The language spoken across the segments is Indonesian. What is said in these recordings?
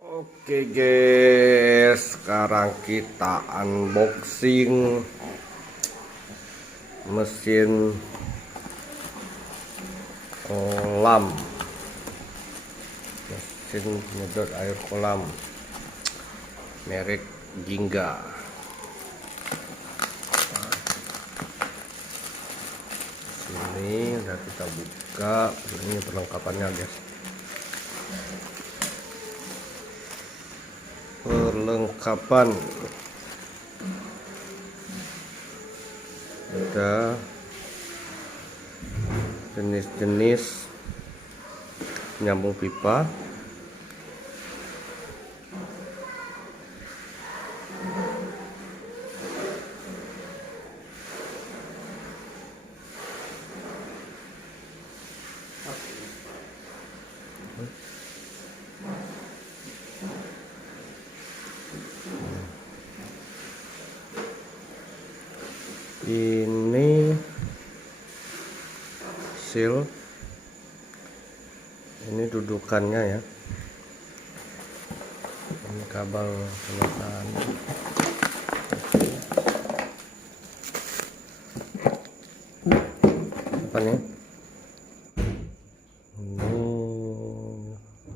Oke guys, sekarang kita unboxing mesin kolam, mesin penyedot air kolam merek Jingga. Sini udah kita buka, ini perlengkapannya guys. Perlengkapan ada jenis-jenis penyambung pipa, ini seal, ini dudukannya ya, ini kabel pemetaan, apa nih, ini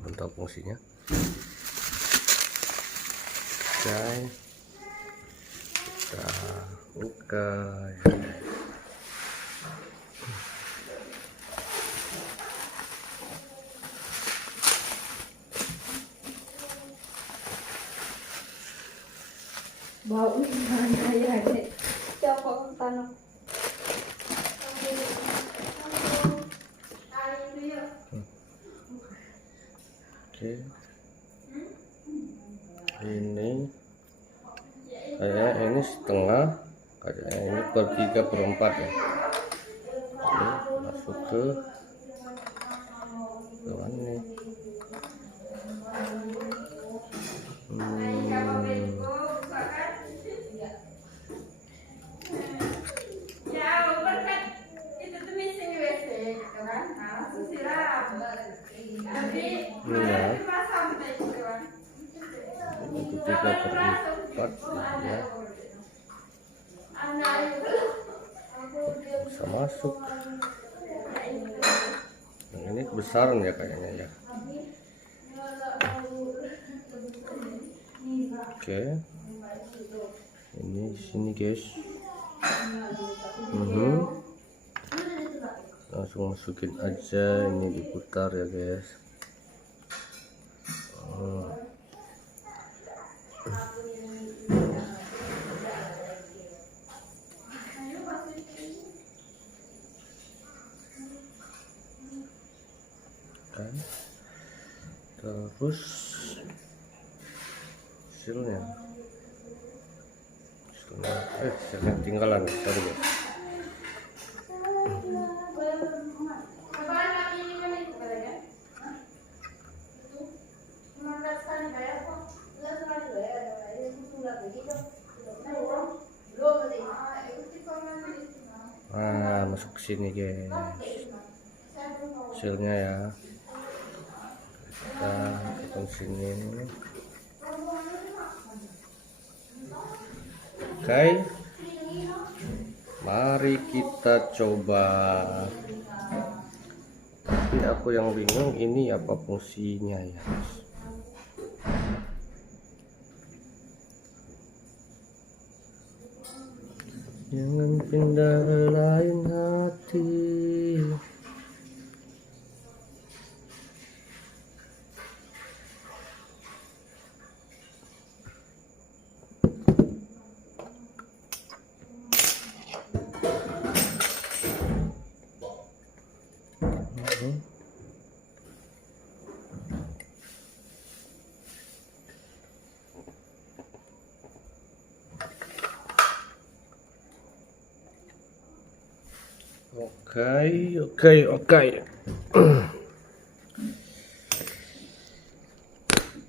bentuk fungsinya. Oke, kita buka ya. Bau gimana ya dek? Coba tanam. Oke, ini kayaknya ini setengah, kayaknya ini per 3/4 ya. Ini masuk ke dalam nih. Ini ya, itu 3/4 ya, bisa masuk. Yang ini kebesaran ya kayaknya ya. Oke, ini sini guys. Langsung masukin aja, ini diputar ya guys. Terus silnya tinggalan, sorry guys. Nah, masuk ke sini guys, silnya ya. Kita tekan sini. Oke, mari kita coba. Tapi aku yang bingung ini apa fungsinya ya. Jangan pindah lain hati. Oke.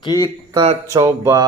Kita coba